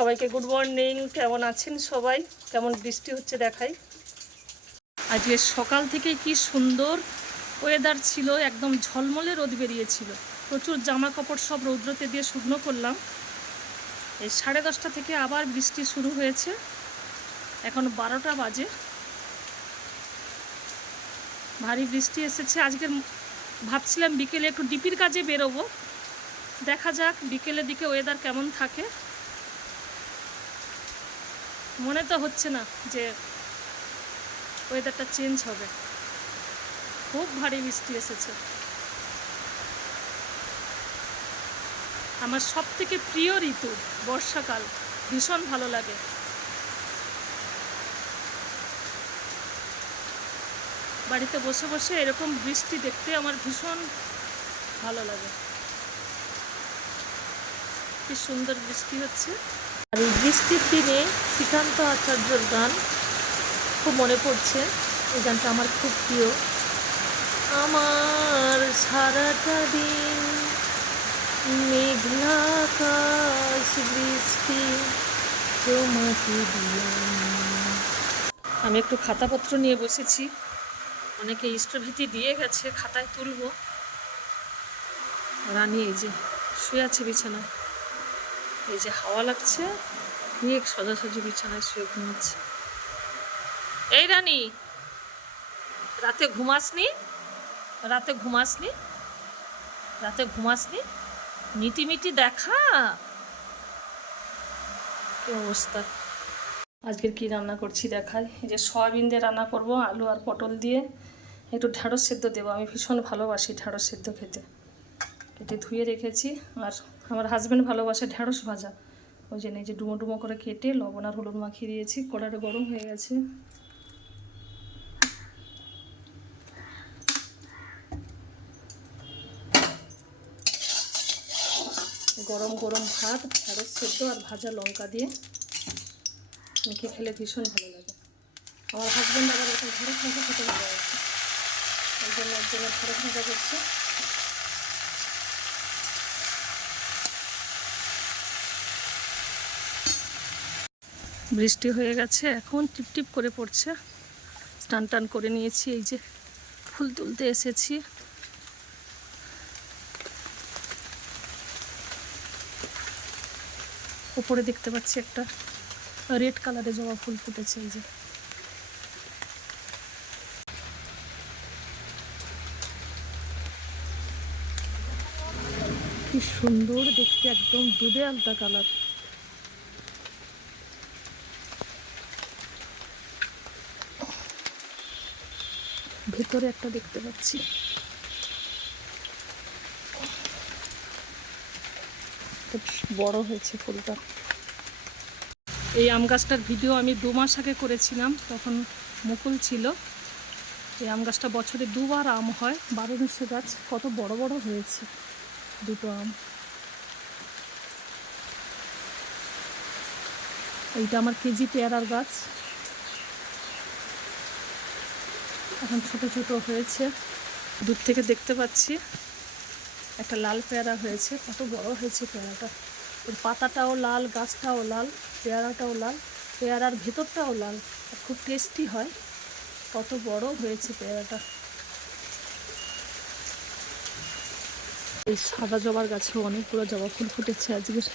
সবাইকে good morning. কেমন আছেন সবাই? কেমন বৃষ্টি হচ্ছে দেখাই? আজকে সকাল থেকে কি সুন্দর ওয়েদার ছিল, একদম ঝলমলে রোদ বেরিয়েছিল। প্রচুর জামা কাপড় সব রৌদ্রতে দিয়ে শুকনো করলাম। এই সাড়ে দশটা থেকে আবার বৃষ্টি শুরু হয়েছে। এখন বারোটা বাজে। ভারী বৃষ্টি এসেছে। আজকের ভাবছিলাম বিকেলে একটু ডিপির কাজে বেরোবো। দেখা যাক বিকেলের দিকে ওয়েদার কেমন থাকে। মনে তো হচ্ছে না যে ওয়েদারটা চেঞ্জ হবে। খুব ভারী বৃষ্টি এসেছে। আমার সব থেকে প্রিয় ঋতু বর্ষাকাল, ভীষণ ভালো লাগে। বাড়িতে বসে বসে এরকম বৃষ্টি দেখতে আমার ভীষণ ভালো লাগে। কি সুন্দর বৃষ্টি হচ্ছে। আর এই বৃষ্টির দিনে শ্রীকান্ত আচার্যর গান খুব মনে পড়ছে। এই গানটা আমার খুব প্রিয়। আমার সারাটা দিন মেঘলা আকাশ, বৃষ্টি তোমাকে আমি একটু খাতাপত্র নিয়ে বসেছি। অনেকে ইষ্টভীতি দিয়ে গেছে, খাতায় তুলবো। রানী এই যে শুয়ে আছে বিছানায়। এই যে হাওয়া লাগছে মেঘ সোজাসুজি বিছানায় শুয়ে ঘুমাচ্ছে। এই রানী, রাতে ঘুমাসনি? রাতে ঘুমাসনি? রাতে ঘুমাসনি? মিটি মিটি দেখা? কি অবস্থা? আজকের কি রান্না করছি দেখাই? এই যে সয়াবিন দিয়ে রান্না করব, আলু আর পটল দিয়ে। একটু ঢ্যাঁড়স সেদ্ধ দেবো, আমি ভীষণ ভালোবাসি ঢ্যাঁড়স সেদ্ধ খেতে। কেটে ধুয়ে রেখেছি, আর আমার হাজব্যান্ড ভালোবাসে ঢ্যাঁড়স ভাজা। ওই জন্য এই যে ডুমো ডুমো করে কেটে লবণ আর হলুদ মাখিয়ে দিয়েছি কড়াটা গরম হয়ে গেছে। গরম গরম ভাত ঢ্যাঁড়স সেদ্ধ আর ভাজা লঙ্কা দিয়ে। মেখে খেলে ভীষণ ভালো লাগে। আমার হাজব্যান্ড আবার এরকম ঢেঁড়স ভাজা খেতে ভালোবাসে। ওই জন্য একজনের জন্য ঢেঁড়স ভাজা করছি। বৃষ্টি হয়ে গেছে, এখন টিপটিপ করে পড়ছে। স্নান টান করে নিয়েছি, এই যে ফুল তুলতে এসেছি। উপরে দেখতে পাচ্ছি একটা রেড কালারের জবা ফুল ফুটেছে, এই যে। কি সুন্দর দেখতে, একদম দুধে আলতা কালার। ভেতরে একটা দেখতে পাচ্ছি। বড় হয়েছে ফুলটা। এই আম গাছটার ভিডিও আমি দু মাস আগে করেছিলাম, তখন মুকুল ছিল। এই আম গাছটা বছরে দুবার আম হয়, বারো মিশে গাছ, কত বড় বড় হয়েছে দুটো আম। এইটা আমার কেজি পেয়ারার গাছ। এখন ছোট ছোট হয়েছে। দূর থেকে দেখতে পাচ্ছি একটা লাল পেয়ারা হয়েছে। কত বড় হয়েছে পেয়ারাটা। এর পাতাটাও লাল, গাছটাও লাল, পেয়ারাটাও লাল, পেয়ারার ভেতরটাও লাল। খুব টেস্টি হয়। কত বড় হয়েছে পেয়ারাটা। এই সাদা জবার গাছে অনেকগুলো জবা ফুল ফুটেছে আজকের